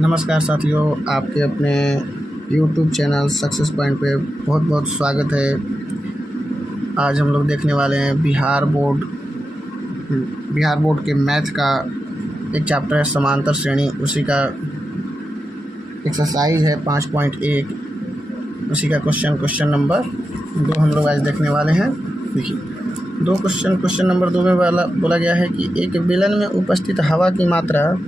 नमस्कार साथियों, आपके अपने YouTube चैनल सक्सेस पॉइंट पे बहुत बहुत स्वागत है। आज हम लोग देखने वाले हैं बिहार बोर्ड के मैथ का एक चैप्टर है समांतर श्रेणी, उसी का एक्सरसाइज है 5.1, उसी का क्वेश्चन नंबर 2 हम लोग आज देखने वाले हैं। देखिए, क्वेश्चन नंबर 2 में बोला गया है कि एक बेलन में उपस्थित हवा की मात्रा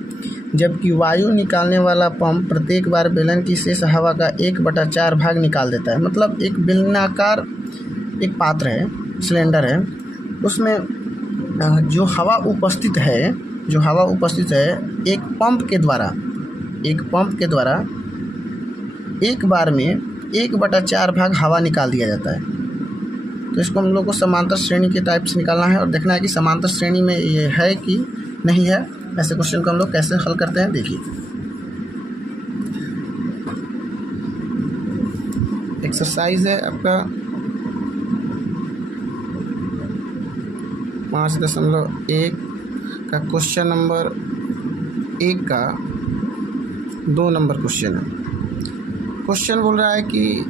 जबकि वायु निकालने वाला पंप प्रत्येक बार बेलन की शेष हवा का 1/4 भाग निकाल देता है। मतलब एक बेलनाकार एक पात्र है, सिलेंडर है, उसमें जो हवा उपस्थित है एक पंप के द्वारा एक बार में 1/4 भाग हवा निकाल दिया जाता है। तो इसको हम लोग को समांतर श्रेणी के टाइप से निकालना है और देखना है कि समांतर श्रेणी में ये है कि नहीं है। ऐसे क्वेश्चन को हम लोग कैसे हल करते हैं, देखिए। एक्सरसाइज है आपका 5.1 का क्वेश्चन नंबर 1 का 2 नंबर क्वेश्चन है। क्वेश्चन बोल रहा है कि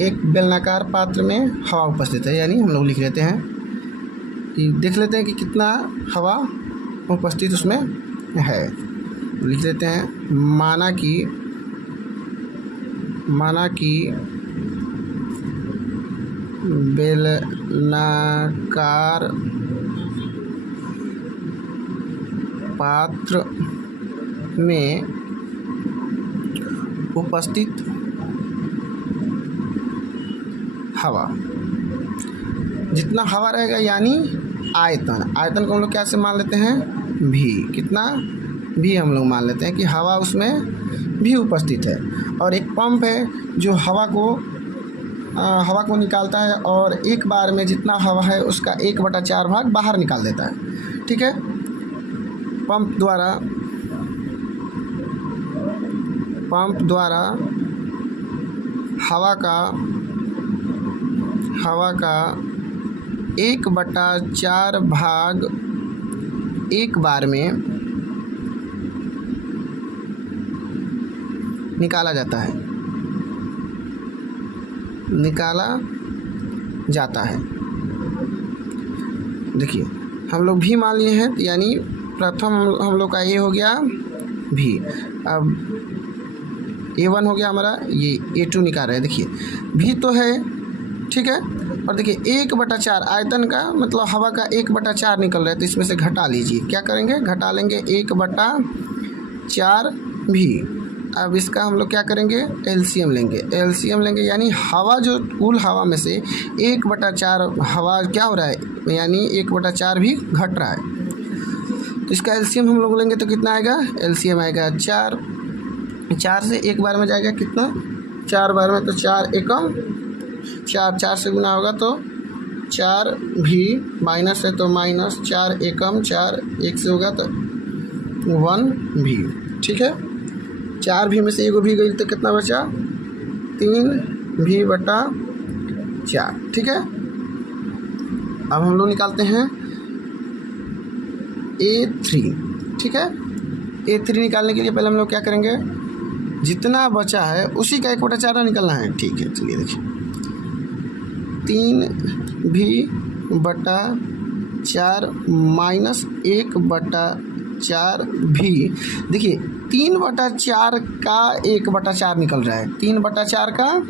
एक बेलनाकार पात्र में हवा उपस्थित है, यानी हम लोग लिख लेते हैं कि देख लेते हैं कि कितना हवा उपस्थित उसमें है। लिख लेते हैं माना कि बेलनाकार पात्र में उपस्थित हवा, जितना हवा रहेगा यानी आयतन को हम लोग क्या से मान लेते हैं, भी। कितना भी हम लोग मान लेते हैं कि हवा उसमें भी उपस्थित है। और एक पंप है जो हवा को निकालता है और एक बार में जितना हवा है उसका 1/4 भाग बाहर निकाल देता है। ठीक है, पंप द्वारा हवा का 1/4 भाग एक बार में निकाला जाता है। देखिए, हम लोग भी मान लिए हैं, यानी प्रथम हम लोग का ये हो गया भी। अब A1 हो गया हमारा, ये A2 निकाल रहे हैं। देखिए, भी तो है, ठीक है। और देखिए 1/4 आयतन का मतलब हवा का 1/4 निकल रहा है, तो इसमें से घटा लीजिए। क्या करेंगे, घटा लेंगे 1/4 भी। अब इसका हम लोग क्या करेंगे, एलसीएम लेंगे, यानी हवा जो कुल हवा में से 1/4 हवा क्या हो रहा है, यानी 1/4 भी घट रहा है। तो इसका एलसीएम हम लोग लेंगे तो कितना आएगा, एलसीएम आएगा 4 से एक बार में जाएगा कितना, 4 बार में, तो 4 एकम 4 से गुना होगा तो 4 भी, माइनस है तो माइनस 4 एकम 4, 1 से होगा तो 1 भी। ठीक है, 4 भी में से एगो भी गई तो कितना बचा, 3V/4। ठीक है, अब हम लोग निकालते हैं A3। ठीक है, A3 निकालने के लिए पहले हम लोग क्या करेंगे, जितना बचा है उसी का 1/4 निकलना है। ठीक है, चलिए देखिए, 3V/4 माइनस 1/4 भी। देखिए 3/4 का 1/4 निकल रहा है, 3/4 का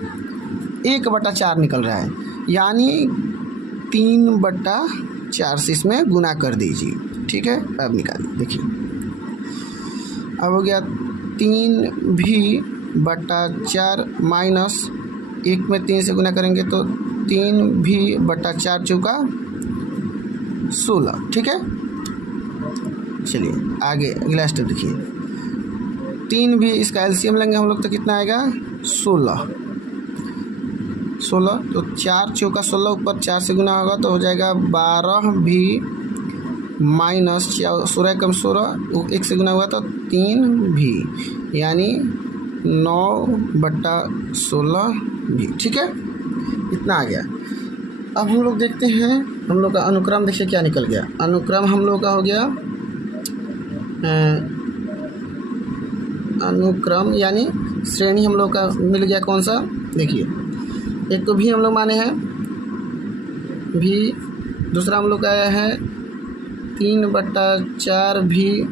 1/4 निकल रहा है, यानी 3/4 से इसमें गुना कर दीजिए। ठीक है, अब निकालिए। देखिए, अब हो गया 3V/4 माइनस 1 में 3 से गुना करेंगे तो 3V/4 चौका 16। ठीक है, चलिए आगे अगला स्टेप देखिए, 3V इसका एलसीएम लेंगे हम लोग तो कितना आएगा, 16। तो 4 चौका 16, ऊपर 4 से गुना होगा तो हो जाएगा 12V माइनस 16 कम 16, 1 से गुना हुआ तो 3V, यानी 9/16 भी। ठीक है, इतना आ गया। अब हम लोग देखते हैं, हम लोग का अनुक्रम देखिए क्या निकल गया। अनुक्रम हम लोग का हो गया अनुक्रम यानी श्रेणी हम लोग का मिल गया कौन सा, देखिए एक तो भी हम लोग माने हैं भी, दूसरा हम लोग का आया है 3/4 भी,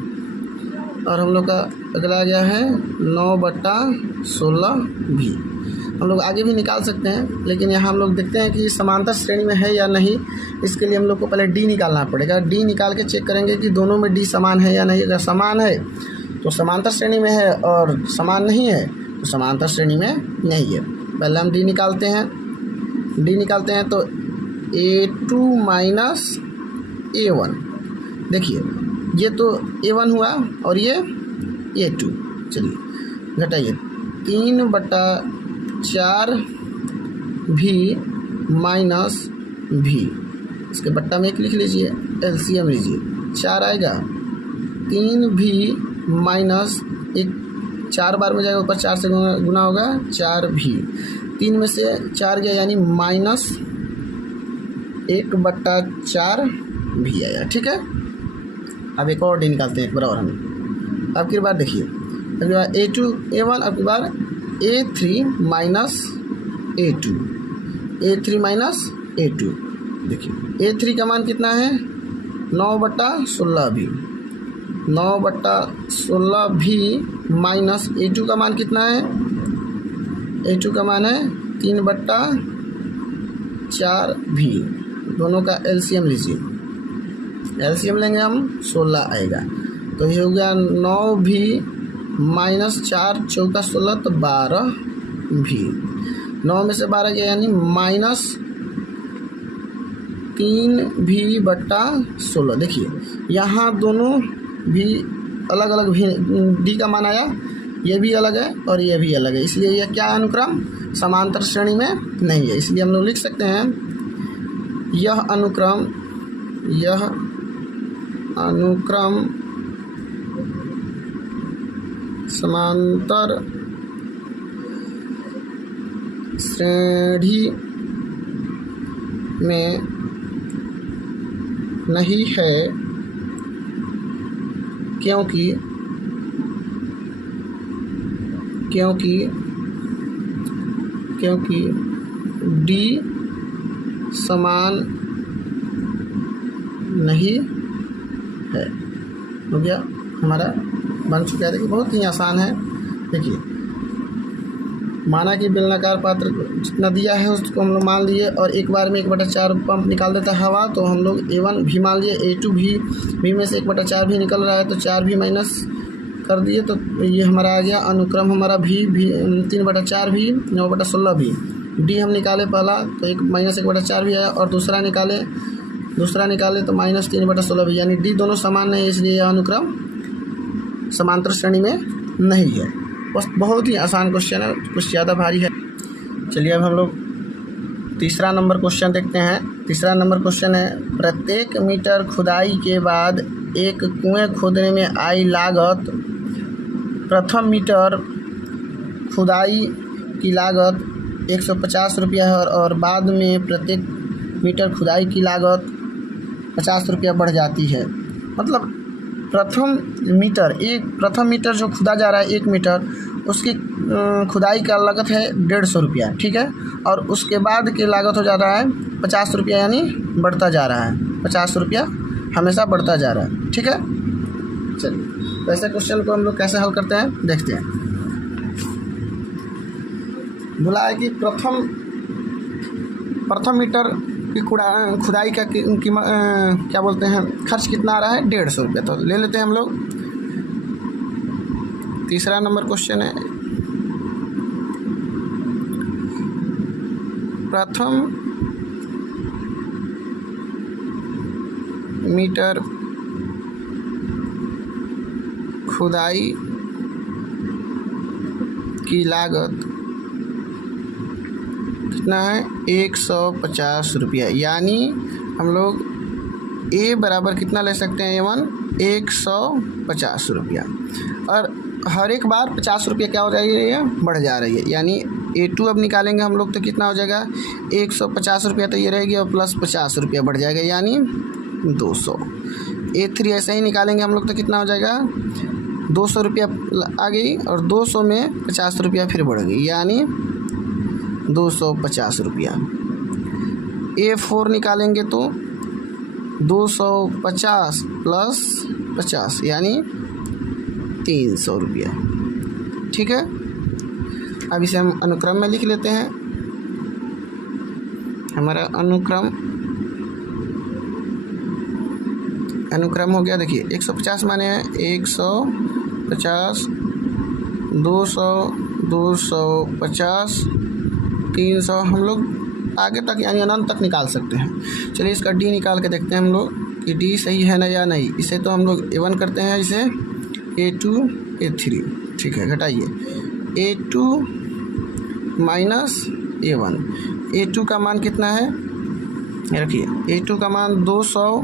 और हम लोग का अगला आ गया है 9/16 भी। हम लोग आगे भी निकाल सकते हैं, लेकिन यहाँ हम लोग देखते हैं कि समांतर श्रेणी में है या नहीं। इसके लिए हम लोग को पहले डी निकालना पड़ेगा। डी निकाल के चेक करेंगे कि दोनों में डी समान है या नहीं। अगर समान है तो समांतर श्रेणी में है, और समान नहीं है तो समांतर श्रेणी में नहीं है। पहले हम डी निकालते हैं। डी निकालते हैं तो A2 माइनस A1, देखिए ये तो A1 हुआ और ये A2। चलिए घटाइए, 3/4 भी माइनस भी, इसके बट्टा में 1 लिख लीजिए, एलसीएम लीजिए, 4 आएगा। 3 भी माइनस 1 4 बार में जाएगा, ऊपर 4 से गुना होगा, 4 भी। 3 में से 4 गया यानी माइनस 1/4 भी आया। ठीक है, अब एक और डी निकालते हैं एक बार और हम। अब की बार देखिए, अब की बार A2 A1, अब की बार A3 minus A2, A3 minus A2। देखिए A3 का मान कितना है, 9/16 भी, 9/16 भी माइनस A2 का मान कितना है, A2 का मान है 3/4 भी। दोनों का एलसीएम लीजिए, एलसीएम लेंगे हम 16 आएगा। तो ये हो गया 9 भी माइनस 4 चौका 16 तो 12 भी। 9 में से 12 गया यानी माइनस 3 भी बट्टा 16। देखिए यहाँ दोनों भी अलग अलग भी डी का मान आया, ये भी अलग है और ये भी अलग है, इसलिए यह क्या अनुक्रम समांतर श्रेणी में नहीं है। इसलिए हम लोग लिख सकते हैं यह अनुक्रम समांतर श्रेणी में नहीं है, क्योंकि डी समान नहीं है। हो गया, हमारा बन चुका है। देखिए बहुत ही आसान है। देखिए माना कि बेलनाकार पात्र जितना दिया है उसको हम लोग मान लिए, और एक बार में 1/4 पंप निकाल देता है हवा, तो हम लोग A1 भी मान लिए, A2 भी में से 1/4 भी निकल रहा है तो 4 भी माइनस कर दिए, तो ये हमारा आ गया अनुक्रम हमारा भी 3/4 भी 9/16 भी। डी हम निकाले पहला तो माइनस 1/4 भी आया, और दूसरा निकाले तो माइनस 3/16 भी, यानी डी दोनों समान नहीं है, इसलिए यह अनुक्रम समांतर श्रेणी में नहीं है। बस बहुत ही आसान क्वेश्चन है, कुछ ज़्यादा भारी है। चलिए अब हम लोग तीसरा नंबर क्वेश्चन देखते हैं। तीसरा नंबर क्वेश्चन है, प्रत्येक मीटर खुदाई के बाद एक कुएं खोदने में आई लागत, प्रथम मीटर खुदाई की लागत 150 रुपया है, और बाद में प्रत्येक मीटर खुदाई की लागत 50 रुपया बढ़ जाती है। मतलब प्रथम मीटर जो खुदा जा रहा है 1 मीटर, उसकी खुदाई का लागत है 150 रुपया, ठीक है, और उसके बाद की लागत हो जा रहा है 50 रुपया, यानी बढ़ता जा रहा है, 50 रुपया हमेशा बढ़ता जा रहा है। ठीक है, चलिए तो ऐसे क्वेश्चन को हम लोग कैसे हल करते हैं देखते हैं। बोला है कि प्रथम मीटर की खुदाई का क्या बोलते हैं खर्च कितना आ रहा है, 150 रुपया। तो ले लेते हैं हम लोग। तीसरा नंबर क्वेश्चन है, प्रथम मीटर खुदाई की लागत कितना है, 150 रुपया, यानी हम लोग ए बराबर कितना ले सकते हैं, A1 150 रुपया, और हर एक बार 50 रुपया क्या हो जाएगी, ये बढ़ जा रही है। यानी A2 अब निकालेंगे हम लोग तो कितना हो जाएगा, 150 रुपया तो ये रहेगी, और प्लस 50 रुपया बढ़ जाएगा यानी 200। A3 ऐसे ही निकालेंगे हम लोग तो कितना हो जाएगा, 200 रुपया आ गई और 200 में 50 रुपया फिर बढ़ गई, यानी 250 रुपया। A4 निकालेंगे तो 250 प्लस 50 यानी 300 रुपया। ठीक है, अब इसे हम अनुक्रम में लिख लेते हैं। हमारा अनुक्रम हो गया। देखिए 150 माने 150, 200, 250, 300, हम लोग आगे तक यानी अनंत तक निकाल सकते हैं। चलिए इसका डी निकाल के देखते हैं हम लोग कि डी सही है ना या नहीं। इसे तो हम लोग A1 करते हैं, इसे A2 A3। ठीक है, घटाइए A2 माइनस A1। A2 का मान कितना है, रखिए A2 का मान 200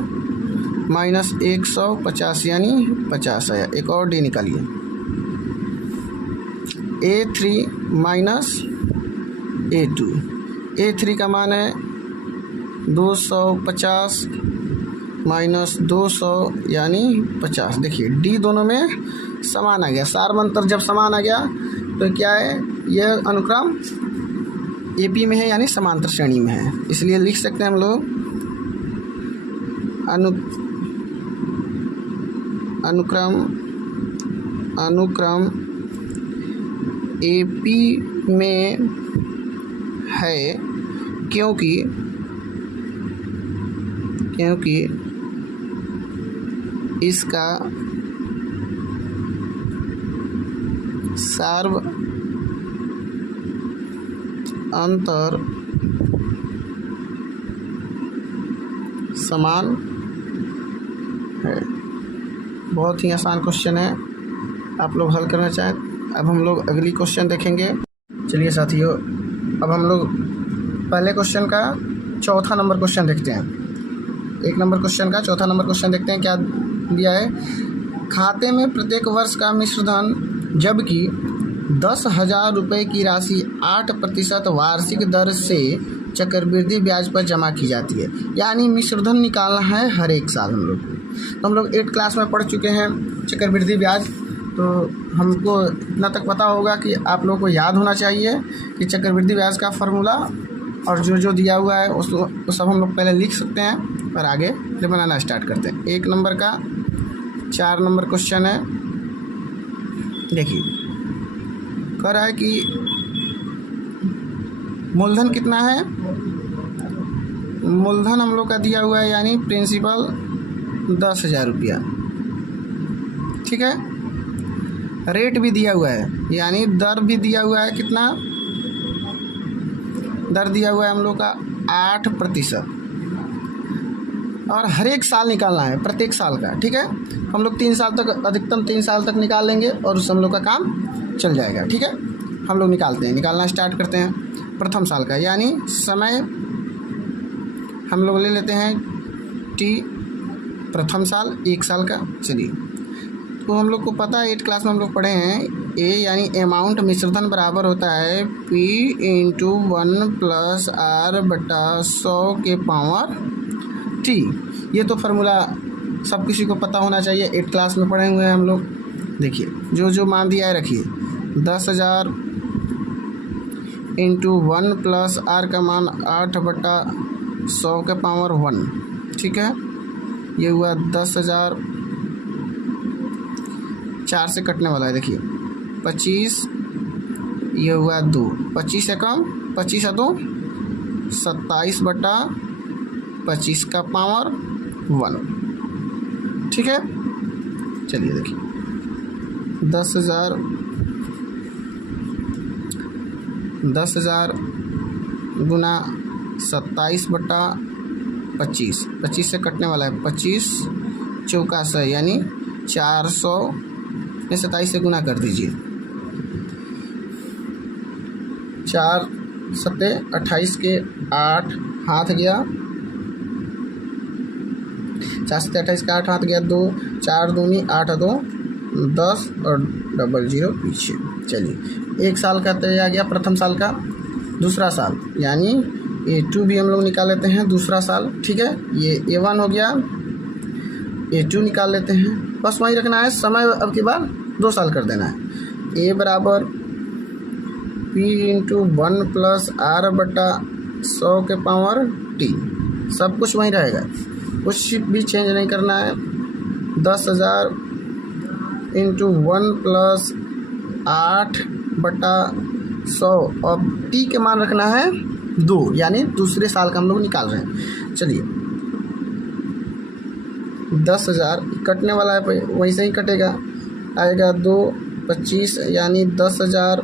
माइनस 150 यानी 50 आया। एक और डी निकालिए, A3 माइनस A2। A3 का मान है 250 माइनस 200 यानी 50। देखिए डी दोनों में समान आ गया। सारमंतर जब समान आ गया तो क्या है, यह अनुक्रम AP में है यानी समांतर श्रेणी में है। इसलिए लिख सकते हैं हम लोग अनुक्रम AP में है क्योंकि इसका सार्व अंतर समान है। बहुत ही आसान क्वेश्चन है, आप लोग हल करना चाहें। अब हम लोग अगली क्वेश्चन देखेंगे। चलिए साथियों, अब हम लोग पहले क्वेश्चन का चौथा नंबर क्वेश्चन देखते हैं। एक नंबर क्वेश्चन का चौथा नंबर क्वेश्चन देखते हैं क्या दिया है। खाते में प्रत्येक वर्ष का मिश्र धन जबकि 10,000 रुपये की राशि 8% वार्षिक दर से चक्रवृद्धि ब्याज पर जमा की जाती है। यानी मिश्र धन निकालना है हर एक साल हम लोग को। तो हम लोग 8 क्लास में पढ़ चुके हैं चक्रवृद्धि ब्याज, तो हमको इतना तक पता होगा कि आप लोगों को याद होना चाहिए कि चक्रवृद्धि ब्याज का फार्मूला और जो दिया हुआ है उसको सब हम लोग पहले लिख सकते हैं और आगे फिर बनाना स्टार्ट करते हैं। 1 नंबर का 4 नंबर क्वेश्चन है। देखिए कह रहा है कि मूलधन कितना है। मूलधन हम लोग का दिया हुआ है यानी प्रिंसिपल 10,000 रुपया। ठीक है, रेट भी दिया हुआ है यानी दर भी दिया हुआ है। कितना दर दिया हुआ है हम लोग का 8%, और हर एक साल निकालना है, प्रत्येक साल का। ठीक है, हम लोग 3 साल तक, अधिकतम 3 साल तक निकाल लेंगे और उस हम लोग का काम चल जाएगा। ठीक है, हम लोग निकालना स्टार्ट करते हैं प्रथम साल का, यानी समय हम लोग ले लेते हैं T प्रथम साल 1 साल का। चलिए, तो हम लोग को पता है 8 क्लास में हम लोग पढ़े हैं A यानी अमाउंट मिश्रधन बराबर होता है P × 1 + R/100 के पावर T। ये तो फार्मूला सब किसी को पता होना चाहिए, 8 क्लास में पढ़े हुए हैं हम लोग। देखिए जो मान दिया है रखिए, 10,000 × 1 + R का मान 8/100 के पावर 1। ठीक है, ये हुआ 10,000। 4 से कटने वाला है, देखिए 25, ये हुआ 2, 25 से कम, 25 है 2, 27/25 का पावर 1। ठीक है, चलिए देखिए 10,000 गुना 27/25, 25 से कटने वाला है, 25 चौका 100 यानी 400 में 27 से गुना कर दीजिए। 4 सत्ते 28 के 8 हाथ गया, 4 सत्ते 28 का 8 हाथ गया, 2 4 दूनी 8 2 10 और 00 पीछे। चलिए 1 साल का तो आ गया प्रथम साल का। दूसरा साल यानी A2 भी हम लोग निकाल लेते हैं दूसरा साल। ठीक है, ये A1 हो गया, A2 निकाल लेते हैं। बस वहीं रखना है, समय अब की बार 2 साल कर देना है। ए बराबर P इंटू 1 प्लस R बटा 100 के पावर T, सब कुछ वहीं रहेगा, कुछ भी चेंज नहीं करना है। 10,000 इंटू 1 प्लस 8 बटा 100 और T के मान रखना है 2, यानी दूसरे साल का हम लोग निकाल रहे हैं। चलिए 10,000 कटने वाला है, वैसे ही कटेगा, आएगा 2 25, यानी 10,000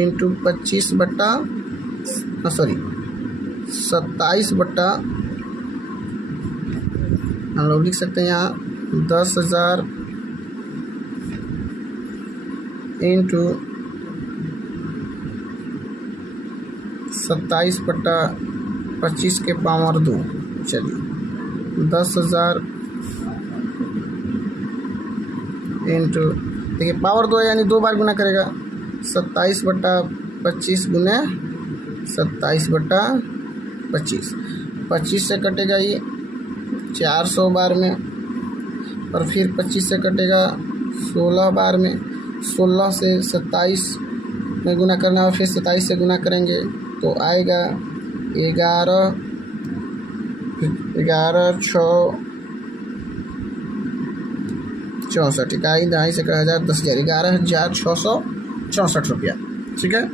इंटू 25 बटा 27 बटा, हम लोग लिख सकते हैं यहाँ 10,000 इंटू 27 बटा 25 के पावर 2। चलिए 10,000 इंटू, देखिए पावर 2 यानी 2 बार गुना करेगा, 27 बटा 25 गुने 27 बटा 25, 25 से कटेगा ये 400 बार में, और फिर 25 से कटेगा 16 बार में, 16 से 27 में गुना करना है और फिर 27 से गुना करेंगे तो आएगा 11 6 64, इकाई दहाई से 10,000 10,000 11,664 रुपया। ठीक है,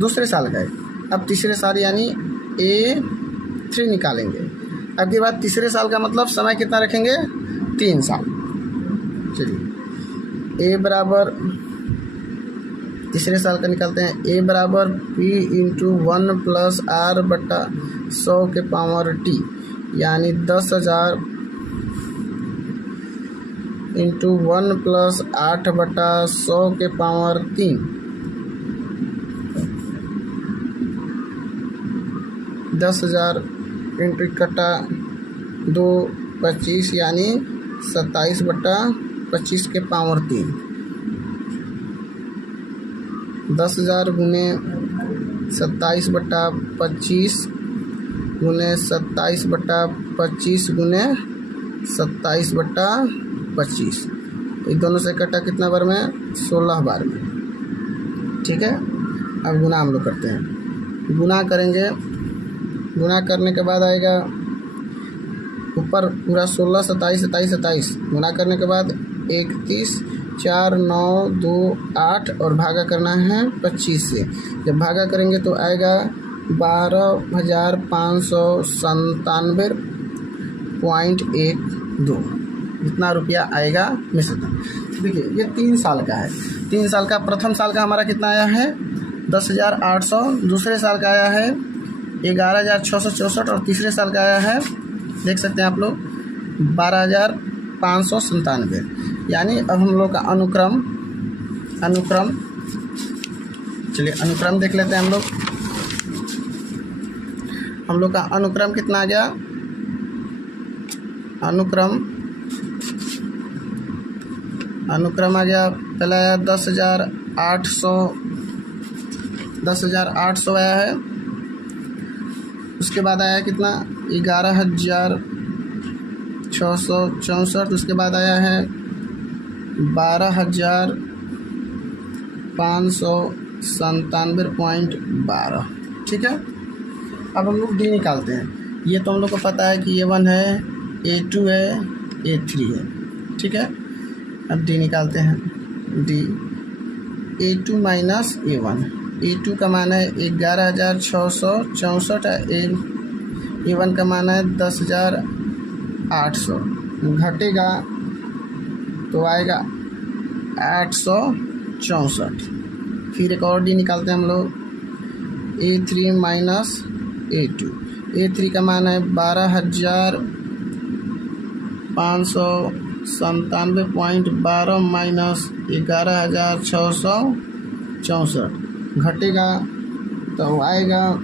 दूसरे साल का है। अब तीसरे साल यानी A3 निकालेंगे। अब के बाद तीसरे साल का मतलब समय कितना रखेंगे, 3 साल। चलिए A बराबर, तीसरे साल का निकालते हैं, A बराबर P इंटू 1 प्लस R बटा 100 के पावर T, यानी 10,000 इंटू 1 प्लस 8 बटा 100 के पावर 3, 10,000 इंटू कटा 2 25, यानी 27 बटा 25 के पावर 3, 10,000 गुने 27 बटा 25 गुने 27 बटा 25 गुने 27 बटा 25, ये दोनों से कटा कितना बार में, 16 बार में। ठीक है, अब गुना हम लोग करते हैं, गुना करेंगे, गुना करने के बाद आएगा ऊपर पूरा 16 27 27 27, गुना करने के बाद 31 4 9 2 8 और भागा करना है 25 से। जब भागा करेंगे तो आएगा 12,597.12, इतना रुपया आएगा मिश्रित। देखिए ये 3 साल का है, 3 साल का, प्रथम साल का हमारा कितना आया है 10,800, दूसरे साल का आया है 11,664 और तीसरे साल का आया है, देख सकते हैं आप लोग, 12,597। यानी अब हम लोग का अनुक्रम, चलिए अनुक्रम देख लेते हैं हम लोग का अनुक्रम कितना आ गया, अनुक्रम आ गया, पहला आया 10,800 आया है, उसके बाद आया कितना 11,664, उसके बाद आया है 12,597.12। ठीक है, अब हम लोग डी निकालते हैं। ये तो हम लोग को पता है कि A1 है, A2 है, A3 है। ठीक है, अब डी निकालते हैं, D A2 minus A1, A2 का मान है 11,664, A1 का मान है 10,800, घटेगा तो आएगा 864। फिर एक और डी निकालते हैं हम लोग, A3 माइनस A2, A3 का मान है 12,597.12 माइनस 11,664, घटेगा तो आएगा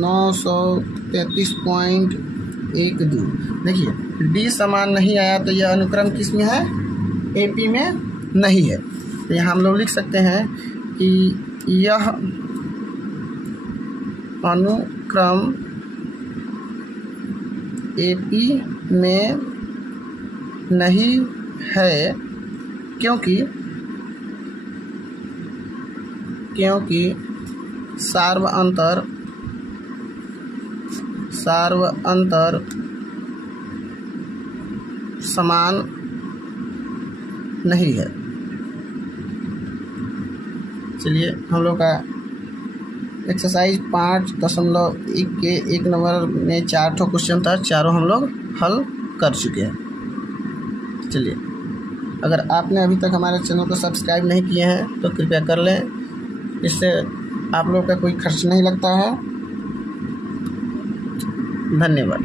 933.12। देखिए डी समान नहीं आया तो यह अनुक्रम किस में है, AP में नहीं है। तो यहाँ हम लोग लिख सकते हैं कि यह अनुक्रम AP में नहीं है क्योंकि सार्व अंतर समान नहीं है। चलिए हम लोग का एक्सरसाइज 5.1 के 1 नंबर में 4 ठो क्वेश्चन था, चारों हम लोग हल कर चुके हैं। चलिए, अगर आपने अभी तक हमारे चैनल को सब्सक्राइब नहीं किए हैं तो कृपया कर लें, इससे आप लोग का कोई खर्च नहीं लगता है। धन्यवाद।